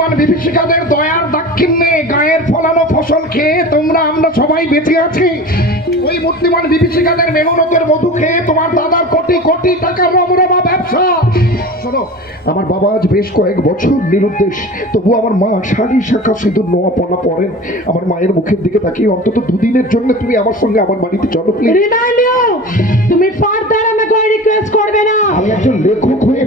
মূর্তিমান বিভীষিকাদের দয়ার দাক্ষিণ্যে গায়ের ফলানো ফসল খেয়ে তোমরা আমরা সবাই বেঁচে আছি। ওই মূর্তিমান বিভীষিকাদের মেহনতের মধু খেয়ে তোমার দাদার কোটি কোটি টাকার রমরমা ব্যবসা। শোনো আমার বাবা আজ বেশ কয়েক বছর নিরুদ্দেশ তবু আমার মা শাড়ি শাখা সিঁদুর নোয়া পলা পরেন আমার মায়ের মুখের দিকে তাকিয়ে অন্তত দুদিনের জন্য তুমি আমার সঙ্গে আমার বাড়িতে চলো তুমি ফার্দার আমাকে রিকোয়েস্ট করবে না। আমি একজন লেখক হয়ে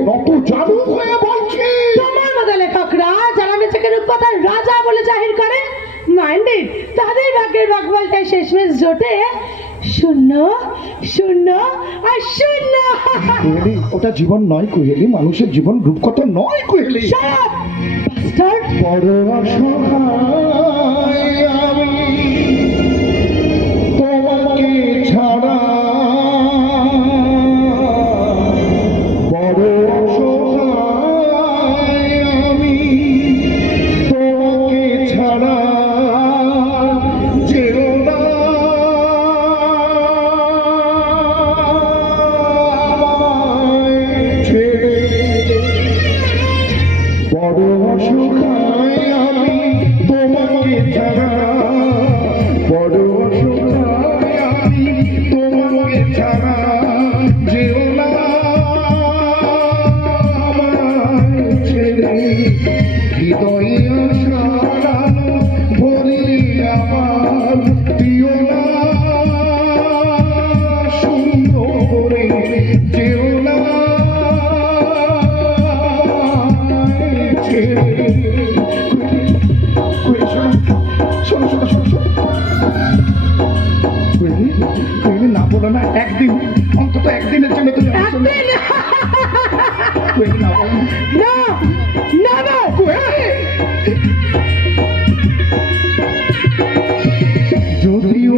জাহির করে। মাইন্ডেড তাদের ভাগ্যের ভাগবলটাই শেষমেশ জোটে। শূন্য শূন্য আর শূন্য। কুহেলি ওটা জীবন নয় কুহেলি মানুষের জীবন রূপকথা নয় কুহেলি। Shut up, কইলি না বলো না একদিন অন্তত একদিনের জন্য তুমি একদিন না না। না যদিও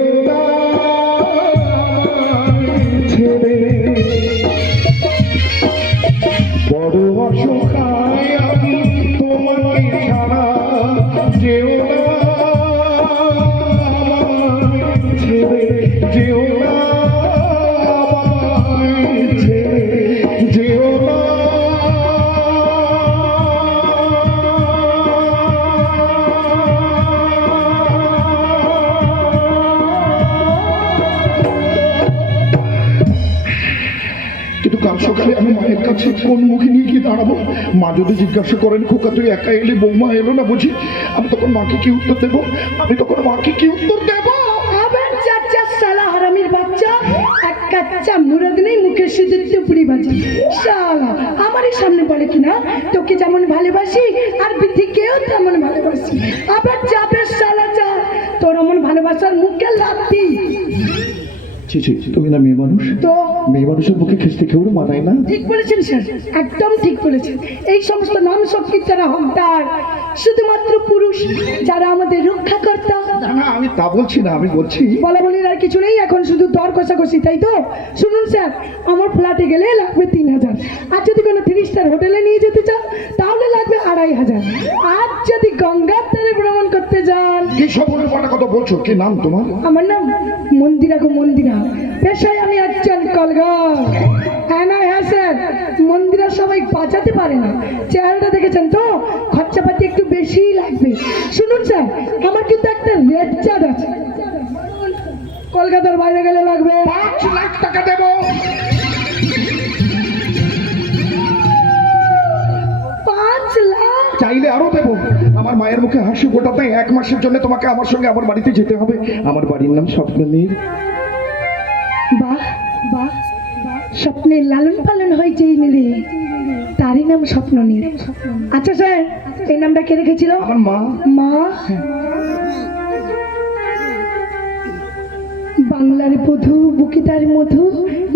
বড় অসহায় আমি সকালে আমি মায়ের কাছে কোন মুখে নিয়ে গিয়ে দাঁড়াবো। মা যদি জিজ্ঞাসা করেন, খোকা, তুই একা এলে বৌমা এলো না বুঝি? আমি তখন মাকে কি উত্তর দেবো? আমি তখন মাকে কি উত্তর দেবো? আবার সালা বাচ্চা, এক নেই, মুখে সিঁদুর টুপুরি বাজি শালা, আমারই সামনে তোকে যেমন ভালোবাসি, আর তেমন ভালোবাসি। আবার যা তোর এমন ভালোবাসার মুখে লাগতি ছি ছি তুমি না মেয়ে মানুষ? তো? মেয়ে মানুষের মুখে খিস্তি খেউ মানায় না? ঠিক বলেছেন স্যার। একদম ঠিক বলেছেন। এই সমস্ত নাম তারা হকদার শুধুমাত্র পুরুষ যারা আমাদের রক্ষা কর্তা না না আমি তা বলছি না আমি বলছি। বলা বলির আর কিছু নেই এখন শুধু দর কষাকষি তাই তো? শুনুন স্যার আমার ফ্ল্যাটে গেলে লাগবে তিন হাজার। আর যদি কোনো থ্রি স্টার হোটেলে নিয়ে যেতে চান তাহলে লাগবে আড়াই হাজার। আর যদি গঙ্গার ধারে ভ্রমণ করতে যান কি কটা কথা বলছো? কি নাম তোমার? আমার নাম মন্দিরা গো মন্দিরা। পেশায় আমি একজন কলগার। হ্যাঁ না? মন্দিরা সবাই বাঁচাতে পারে না। চেহারাটা দেখেছেন তো? খরচাপাতি একটু বেশিই লাগবে। শুনুন স্যার আমার কিন্তু একটা রেড চার্ট আছে। কলকাতার বাইরে গেলে লাগবে। পাঁচ লাখ টাকা দেবো। চাইলে আরও দেবো। আমার মায়ের মুখে হাসি ফোটাতে এক মাসের জন্য তোমাকে আমার সঙ্গে আমার বাড়িতে যেতে হবে। আমার বাড়ির নাম স্বপ্ননীর বাহ বাহ বাহ। স্বপ্নের লালন পালন হয়েছে এই মিলে তারই নাম স্বপ্ন নিয়ে আচ্ছা স্যার এই নামটা কে রেখেছিল? আমার মা। মা? বাংলার বধূ বুকিতার মধু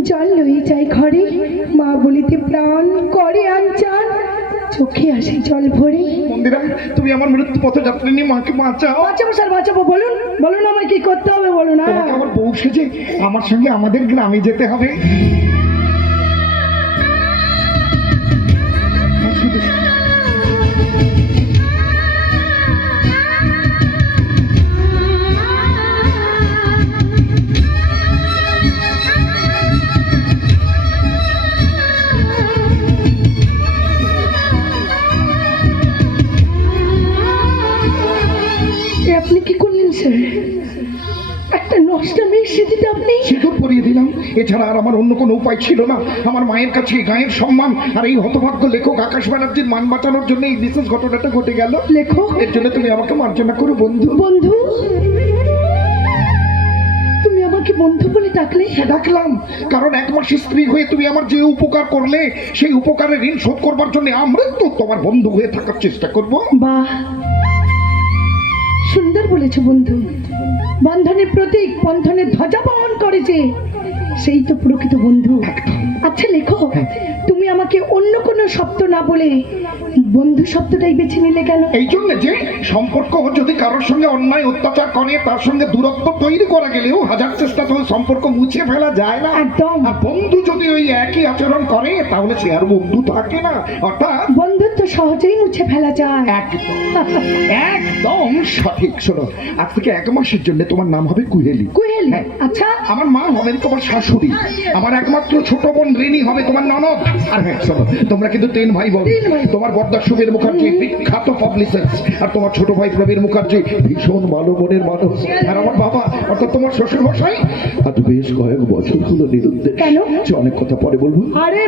জল লই যাই ঘরে মা বলিতে প্রাণ করে আনচান চোখে আসে জল ভরে। মন্দিরা তুমি আমার মৃত্যু পথে যাত্রী নিয়ে মাকে বাঁচাও। বাঁচাবো স্যার বাঁচাবো বলুন বলুন আমায় কি করতে হবে বলুন হ্যাঁ। আমার বউ সেজে আমার সঙ্গে আমাদের গ্রামে যেতে হবে। পরিয়ে দিলাম। এছাড়া আর আমার অন্য কোনো উপায় ছিল না। আমার মায়ের কাছে গায়ের সম্মান আর এই হতভাগ্য লেখক আকাশ ব্যানার্জির মান বাঁচানোর জন্য এই বিশেষ ঘটনাটা ঘটে গেল। লেখক? এর জন্য তুমি আমাকে মার্জনা করো বন্ধু। বন্ধু? তুমি আমাকে বন্ধু বলে ডাকলে? হ্যাঁ, ডাকলাম। কারণ এক মাসের স্ত্রী হয়ে তুমি আমার যে উপকার করলে সেই উপকারের ঋণ শোধ করবার জন্য আমরা তো তোমার বন্ধু হয়ে থাকার চেষ্টা করব। বাহ। সুন্দর বলেছ বন্ধু। বন্ধনের প্রতীক বন্ধনের ধ্বজা বহন করেছে। সেই তো প্রকৃত বন্ধু। আচ্ছা লেখো। তুমি আমাকে অন্য কোনো শব্দ না বলে বন্ধু শব্দটাই বেছে নিলে কেন? এই জন্য যে সম্পর্ক যদি কারোর সঙ্গে অন্যায় অত্যাচার করে তার সঙ্গে দূরত্ব তৈরি করা গেলেও হাজার চেষ্টা তো সম্পর্ক মুছে ফেলা যায় না। একদম। আর বন্ধু যদি ওই একই আচরণ করে তাহলে সে আর বন্ধু থাকে না। অর্থাৎ বন্ধুত্ব সহজেই মুছে ফেলা যায়। একদম। একদম সঠিক। শোনো আজ থেকে এক মাসের জন্য তোমার নাম হবে কুহেলি। কুহেল। হ্যাঁ। আচ্ছা। আমার মা হবেন তোমার শাশুড়ি। আমার একমাত্র ছোট বোন রিনি হবে তোমার ননদ। আর হ্যাঁ শোনো তোমরা কিন্তু তিন ভাই। বোন তোমার সুবীর মুখার্জি বিখ্যাত পাবলিসিস্ট আর তোমার ছোট ভাই প্রবীর মুখার্জি ভীষণ ভালো মনের মানুষ। আর আমার বাবা অর্থাৎ তোমার শ্বশুর মশাই আজ বেশ কয়েক বছর হলো নিরুদ্দেশ কেন? অনেক কথা পরে বলব। আরে